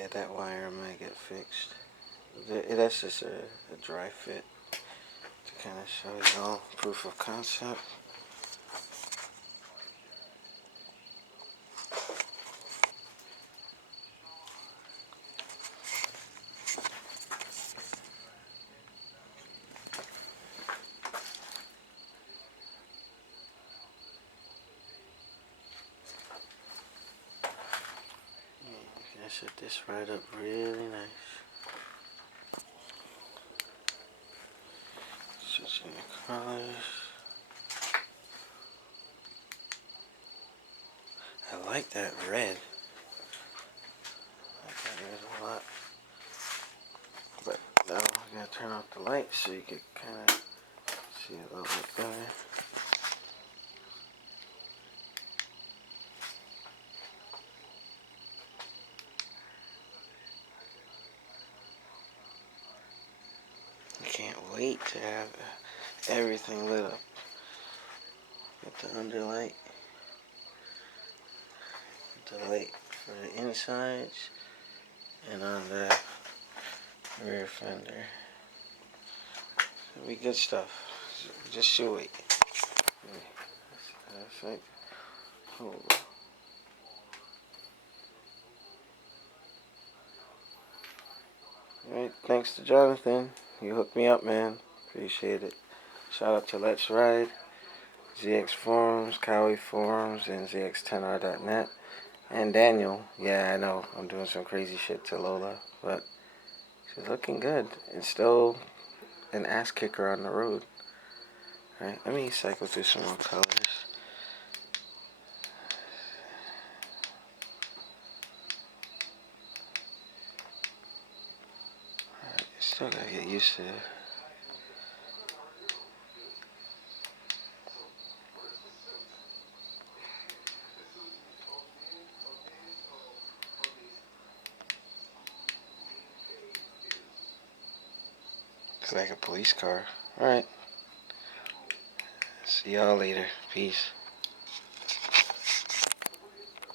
Yeah, that wire might get fixed. That's just a dry fit to kind of show you all proof of concept. I set this right up really nice. Switching the colors. I like that red. I like that red a lot. But now I'm gonna turn off the light so you can kind of see a little bit better. I can't wait to have everything lit up with the underlight, the light for the insides, and on the rear fender. It'll be good stuff. Just you wait. That's like, hold on. Alright, thanks to Jonathan. You hooked me up, man. Appreciate it. Shout out to Let's Ride, ZX Forums, Cowie Forums, and ZX10r.net. And Daniel. Yeah, I know. I'm doing some crazy shit to Lola, but she's looking good. It's still an ass kicker on the road. Alright, let me cycle through some more colors. Alright, still gotta get used to it. Looks like a police car. Alright. See y'all later. Peace.